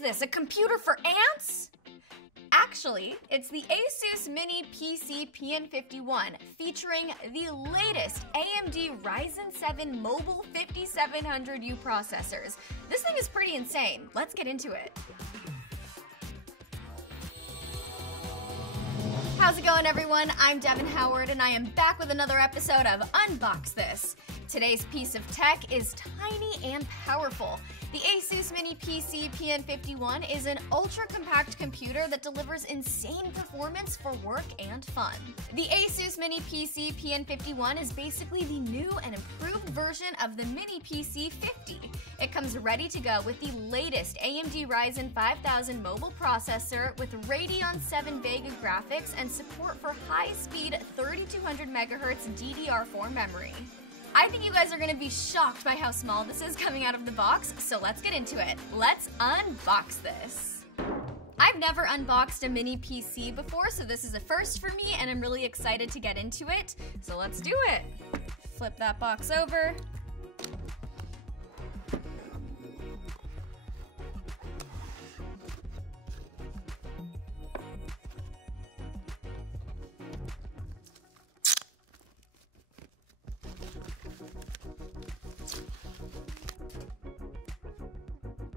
is this, a computer for ants? Actually, it's the Asus MINI PC PN51 featuring the latest AMD Ryzen 7 Mobile 5700U processors. This thing is pretty insane. Let's get into it. How's it going, everyone? I'm Devin Howard, and I am back with another episode of Unbox This. Today's piece of tech is tiny and powerful. The Asus MINI PC PN51 is an ultra-compact computer that delivers insane performance for work and fun. The Asus MINI PC PN51 is basically the new and improved version of the Mini PC 50. It comes ready to go with the latest AMD Ryzen 5000 mobile processor with Radeon 7 Vega graphics and support for high-speed 3200 MHz DDR4 memory. I think you guys are going to be shocked by how small this is coming out of the box, so let's get into it. Let's unbox this. I've never unboxed a mini PC before, so this is a first for me, and I'm really excited to get into it. So let's do it. Flip that box over.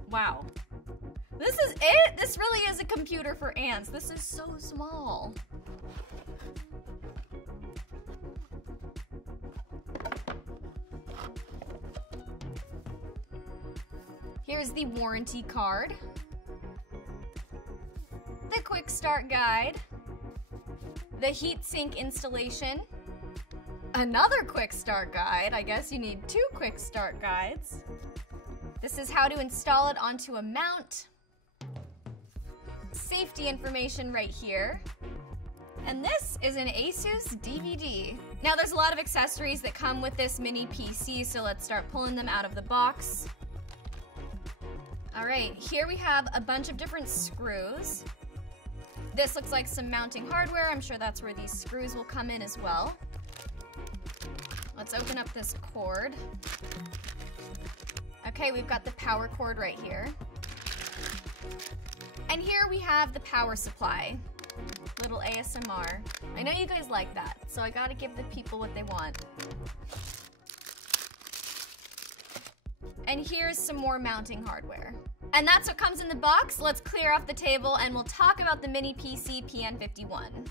Wow. This is it? This really is a computer for ants. This is so small. Here's the warranty card, the quick start guide, the heatsink installation, another quick start guide. I guess you need two quick start guides. This is how to install it onto a mount. Safety information right here. And this is an Asus DVD. Now there's a lot of accessories that come with this mini PC, so let's start pulling them out of the box. All right, here we have a bunch of different screws. This looks like some mounting hardware. I'm sure that's where these screws will come in as well. Let's open up this cord. Okay, we've got the power cord right here. And here we have the power supply. Little ASMR. I know you guys like that, so I gotta give the people what they want. And here's some more mounting hardware. And that's what comes in the box. Let's clear off the table and we'll talk about the Mini PC PN51.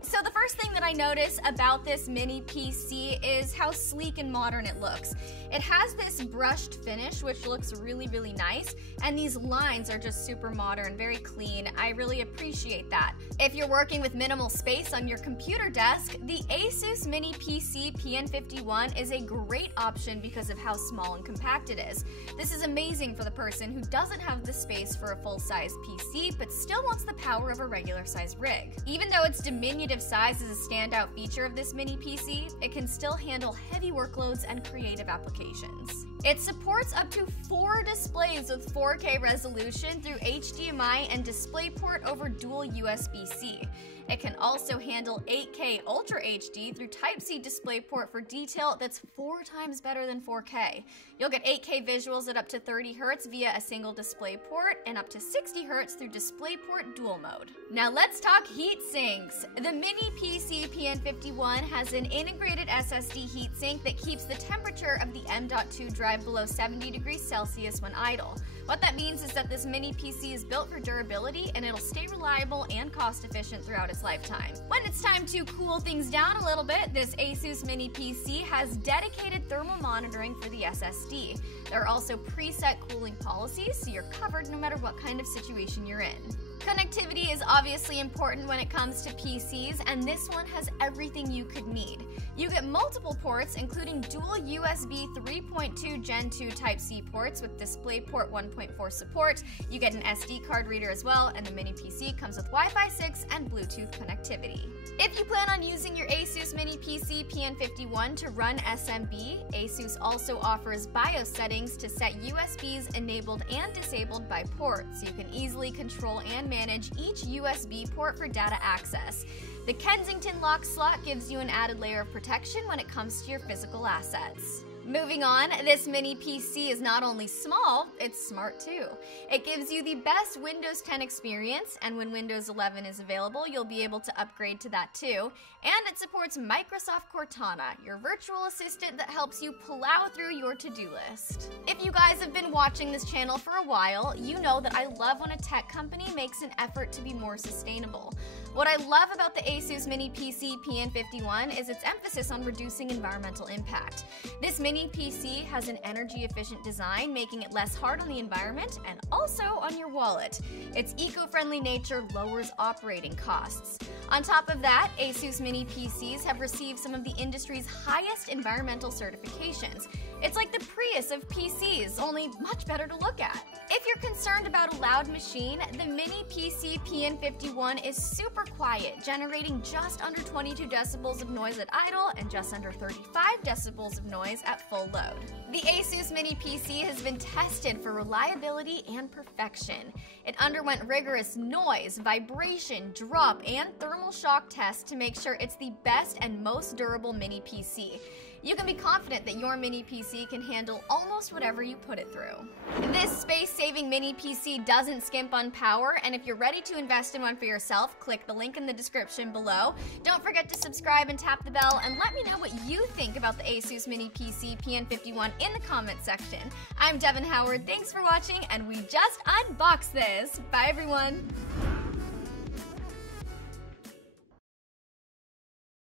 So the first thing that I notice about this mini PC is how sleek and modern it looks. It has this brushed finish, which looks really, really nice, and these lines are just super modern, very clean. I really appreciate that. If you're working with minimal space on your computer desk, the Asus MINI PC PN51 is a great option because of how small and compact it is. This is amazing for the person who doesn't have the space for a full-size PC, but still wants the power of a regular-size rig. Even though its diminutive size is a standout feature of this mini PC, it can still handle heavy workloads and creative applications. It supports up to 4 displays with 4K resolution through HDMI and DisplayPort over dual USB-C. It can also handle 8K Ultra HD through Type-C DisplayPort for detail that's 4 times better than 4K. You'll get 8K visuals at up to 30 Hz via a single DisplayPort and up to 60 Hz through DisplayPort dual mode. Now let's talk heatsinks. The Mini PC PN51 has an integrated SSD heatsink that keeps the temperature of the M.2 drive below 70 degrees Celsius when idle. What that means is that this mini PC is built for durability and it'll stay reliable and cost efficient throughout its lifetime. When it's time to cool things down a little bit, this Asus Mini PC has dedicated thermal monitoring for the SSD. There are also preset cooling policies, so you're covered no matter what kind of situation you're in. Connectivity is obviously important when it comes to PCs, and this one has everything you could need. You get multiple ports, including dual USB 3.2 Gen 2 Type-C ports with DisplayPort 1.4 support. You get an SD card reader as well, and the Mini PC comes with Wi-Fi 6 and Bluetooth connectivity. If you plan on using your Asus Mini PC PN51 to run SMB, Asus also offers BIOS settings to set USBs enabled and disabled by port, so you can easily control and manage each USB port for data access. The Kensington lock slot gives you an added layer of protection when it comes to your physical assets. Moving on, this mini PC is not only small, it's smart too. It gives you the best Windows 10 experience, and when Windows 11 is available, you'll be able to upgrade to that too. And it supports Microsoft Cortana, your virtual assistant that helps you plow through your to-do list. If you guys have been watching this channel for a while, you know that I love when a tech company makes an effort to be more sustainable. What I love about the Asus MINI PC PN51 is its emphasis on reducing environmental impact. This mini PC has an energy-efficient design, making it less hard on the environment and also on your wallet. Its eco-friendly nature lowers operating costs. On top of that, Asus MINI PCs have received some of the industry's highest environmental certifications. It's like the Prius of PCs, only much better to look at. If you're concerned about a loud machine, the Mini PC PN51 is super quiet, generating just under 22 decibels of noise at idle and just under 35 decibels of noise at full load. The Asus Mini PC has been tested for reliability and perfection. It underwent rigorous noise, vibration, drop, and thermal shock tests to make sure it's the best and most durable mini PC. You can be confident that your mini PC can handle almost whatever you put it through. This space-saving mini PC doesn't skimp on power, and if you're ready to invest in one for yourself, click the link in the description below. Don't forget to subscribe and tap the bell, and let me know what you think about the Asus Mini PC PN51 in the comments section. I'm Devin Howard, thanks for watching, and we just unboxed this. Bye everyone!